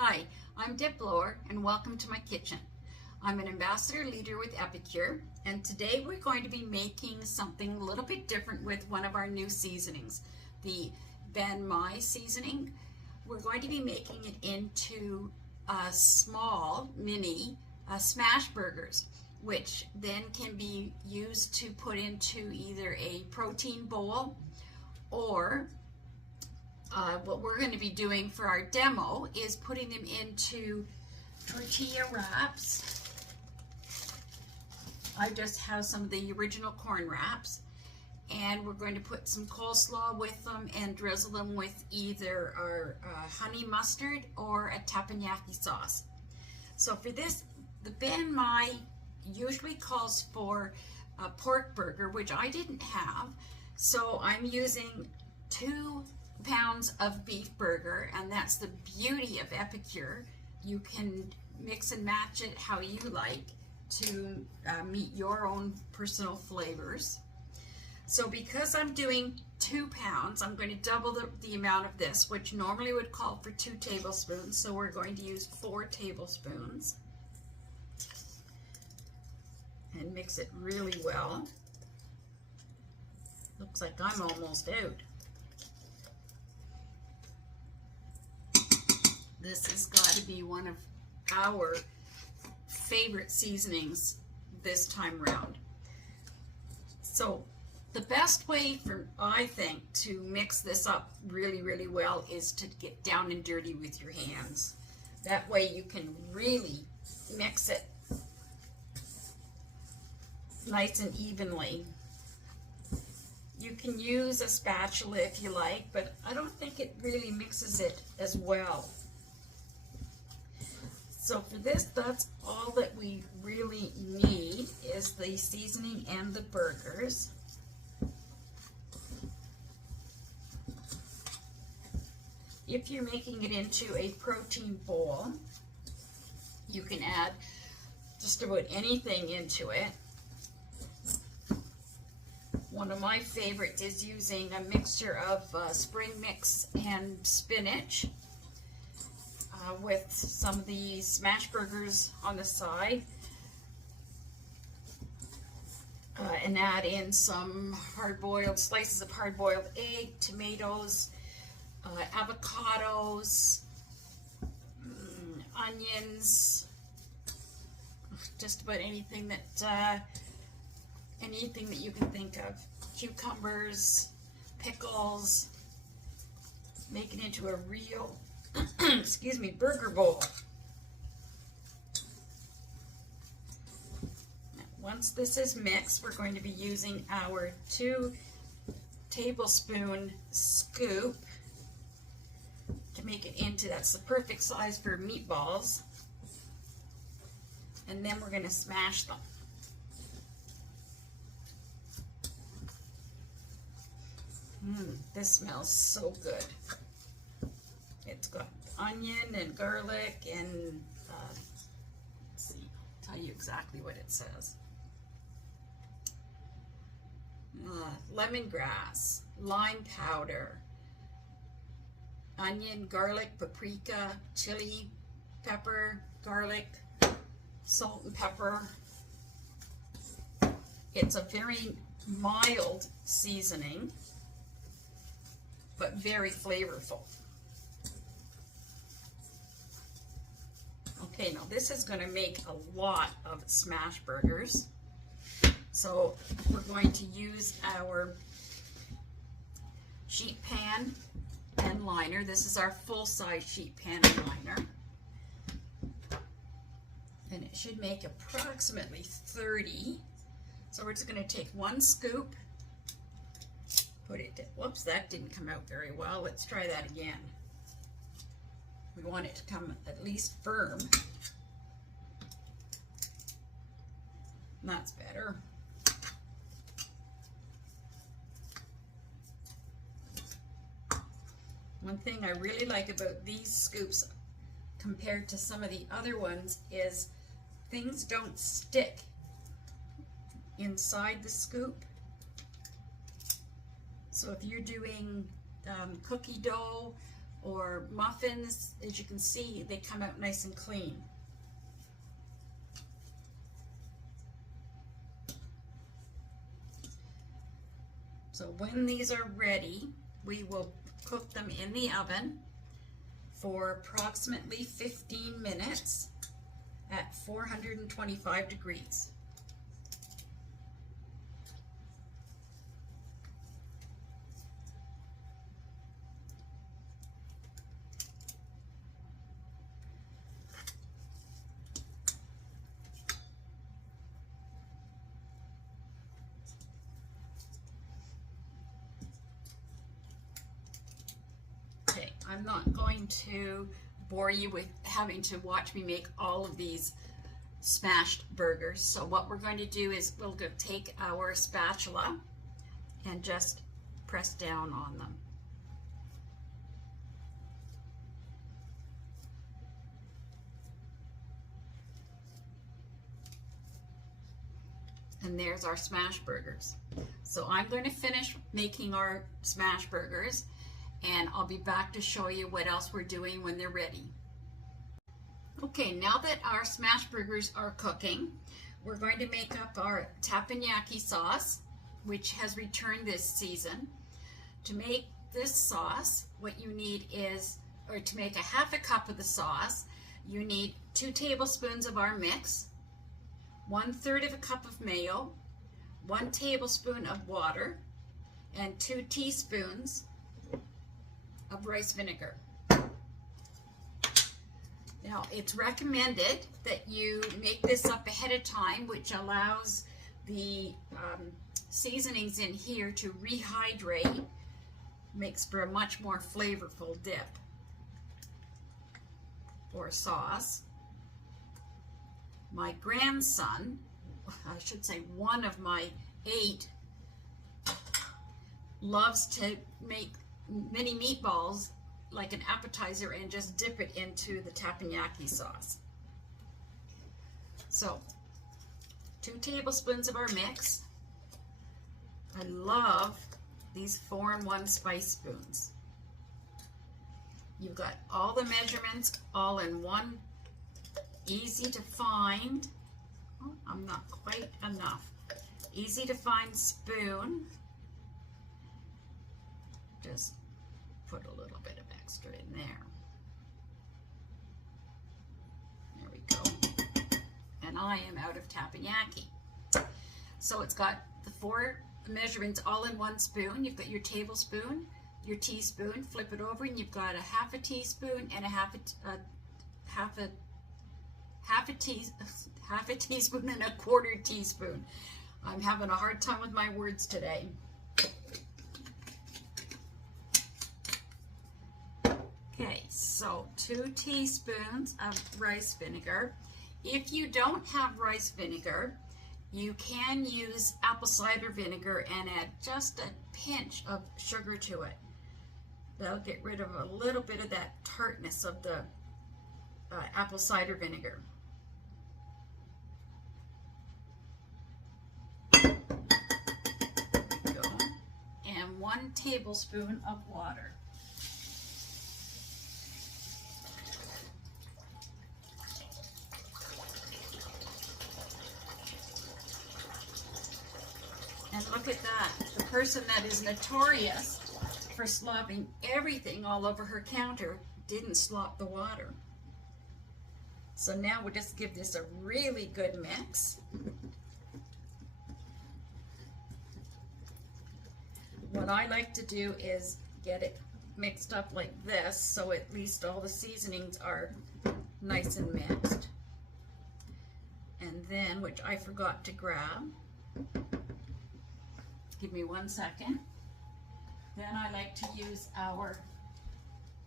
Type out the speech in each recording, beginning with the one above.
Hi, I'm Deb Blower and welcome to my kitchen. I'm an ambassador leader with Epicure, and today we're going to be making something a little bit different with one of our new seasonings, the Ben Mai seasoning. We're going to be making it into small mini smash burgers, which then can be used to put into either a protein bowl or what we're going to be doing for our demo is putting them into tortilla wraps. I just have some of the original corn wraps, and we're going to put some coleslaw with them and drizzle them with either our honey mustard or a teppanyaki sauce. So for this, the Ben Mai usually calls for a pork burger, which I didn't have, so I'm using 2 pounds of beef burger, and that's the beauty of Epicure. You can mix and match it how you like to meet your own personal flavors. So because I'm doing 2 pounds, I'm going to double the amount of this, which normally would call for 2 tablespoons. So we're going to use 4 tablespoons and mix it really well. Looks like I'm almost out. This has got to be one of our favorite seasonings this time around. So the best way I think, to mix this up really, really well is to get down and dirty with your hands. That way you can really mix it nice and evenly. You can use a spatula if you like, but I don't think it really mixes it as well. So for this, that's all that we really need is the seasoning and the burgers. If you're making it into a protein bowl, you can add just about anything into it. One of my favorites is using a mixture of spring mix and spinach. With some of the smash burgers on the side, and add in some hard-boiled slices of hard-boiled egg, tomatoes, avocados, onions, just about anything that you can think of, cucumbers, pickles. Make it into a real excuse me, burger bowl. Now, once this is mixed, we're going to be using our 2 tablespoon scoop to make it into, that's the perfect size for meatballs. And then we're going to smash them. This smells so good. It's got onion and garlic and, let's see, I'll tell you exactly what it says. Lemongrass, lime powder, onion, garlic, paprika, chili, pepper, garlic, salt and pepper. It's a very mild seasoning, but very flavorful. Okay, now this is going to make a lot of smash burgers. So we're going to use our sheet pan and liner. This is our full-size sheet pan and liner. And it should make approximately 30. So we're just going to take 1 scoop, put it, whoops, that didn't come out very well. Let's try that again. We want it to come at least firm. That's better. One thing I really like about these scoops compared to some of the other ones is things don't stick inside the scoop. So if you're doing cookie dough or muffins. As you can see, they come out nice and clean. So when these are ready, we will cook them in the oven for approximately 15 minutes at 425 degrees. I'm not going to bore you with having to watch me make all of these smashed burgers. So what we're going to do is we'll take our spatula and just press down on them. And there's our smash burgers. So I'm going to finish making our smash burgers, and I'll be back to show you what else we're doing when they're ready. Okay, now that our smash burgers are cooking, we're going to make up our teppanyaki sauce, which has returned this season. To make this sauce, what you need is, or to make a half a cup of the sauce, you need 2 tablespoons of our mix, 1/3 of a cup of mayo, 1 tablespoon of water, and 2 teaspoons of rice vinegar. Now, it's recommended that you make this up ahead of time, which allows the seasonings in here to rehydrate, makes for a much more flavorful dip or sauce. My grandson, I should say one of my 8, loves to make mini meatballs like an appetizer and just dip it into the teppanyaki sauce. So 2 tablespoons of our mix. I love these 4-in-1 spice spoons. You've got all the measurements all in one, easy to find. Oh, I'm not quite enough. Easy to find spoon. Just put a little bit of extra in there. There we go. And I am out of teppanyaki. So it's got the 4 measurements all in one spoon. You've got your tablespoon, your teaspoon, flip it over, and you've got a half a teaspoon and a half a teaspoon and a 1/4 teaspoon. I'm having a hard time with my words today. Okay, so 2 teaspoons of rice vinegar. If you don't have rice vinegar, you can use apple cider vinegar and add just a pinch of sugar to it. That'll get rid of a little bit of that tartness of the apple cider vinegar. There we go. And 1 tablespoon of water. And look at that, the person that is notorious for slopping everything all over her counter didn't slop the water. So now we'll just give this a really good mix. What I like to do is get it mixed up like this, so at least all the seasonings are nice and mixed. And then, which I forgot to grab, give me 1 second. Then I like to use our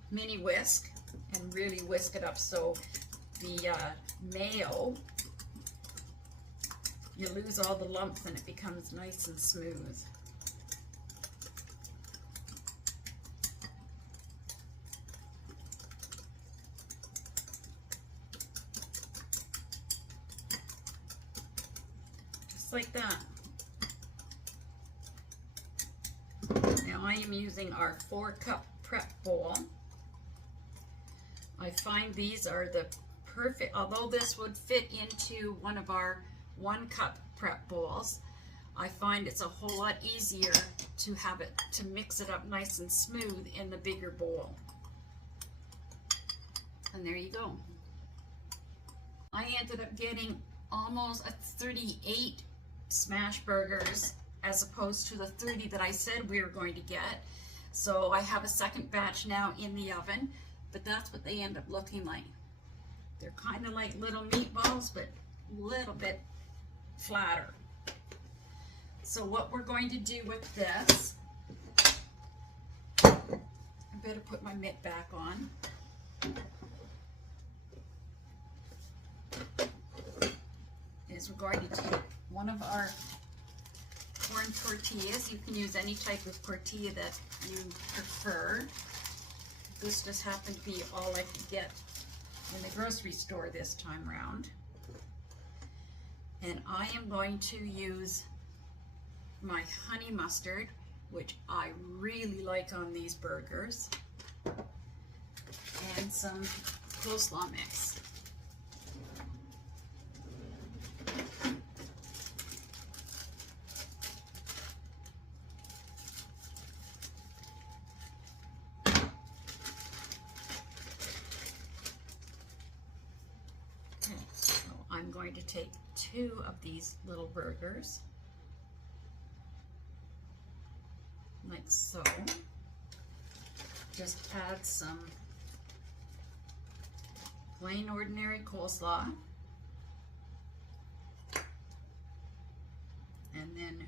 mini whisk and really whisk it up so the mayo, you lose all the lumps and it becomes nice and smooth. Just like that. Now I am using our 4-cup prep bowl, I find these are the perfect, although this would fit into one of our 1-cup prep bowls, I find it's a whole lot easier to have it, to mix it up nice and smooth in the bigger bowl. And there you go. I ended up getting almost 38 smash burgers as opposed to the 30 that I said we were going to get. So I have a second batch now in the oven, but that's what they end up looking like. They're kind of like little meatballs, but a little bit flatter. So what we're going to do with this, I better put my mitt back on. Is we're going to take one of our corn tortillas. You can use any type of tortilla that you prefer. This just happened to be all I could get in the grocery store this time around. And I am going to use my honey mustard, which I really like on these burgers, and some coleslaw mix. Okay, so I'm going to take 2 of these little burgers, like so. Just add some plain ordinary coleslaw, and then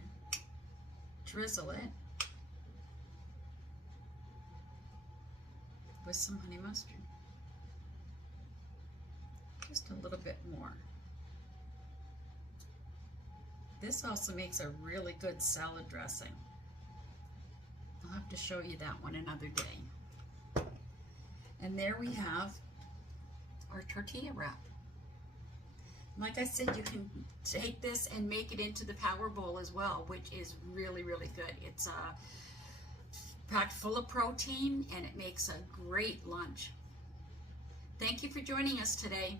drizzle it with some honey mustard. Just a little bit more. This also makes a really good salad dressing. I'll have to show you that one another day. And there we have our tortilla wrap. Like I said, you can take this and make it into the power bowl as well, which is really, really good. It's packed full of protein and it makes a great lunch. Thank you for joining us today.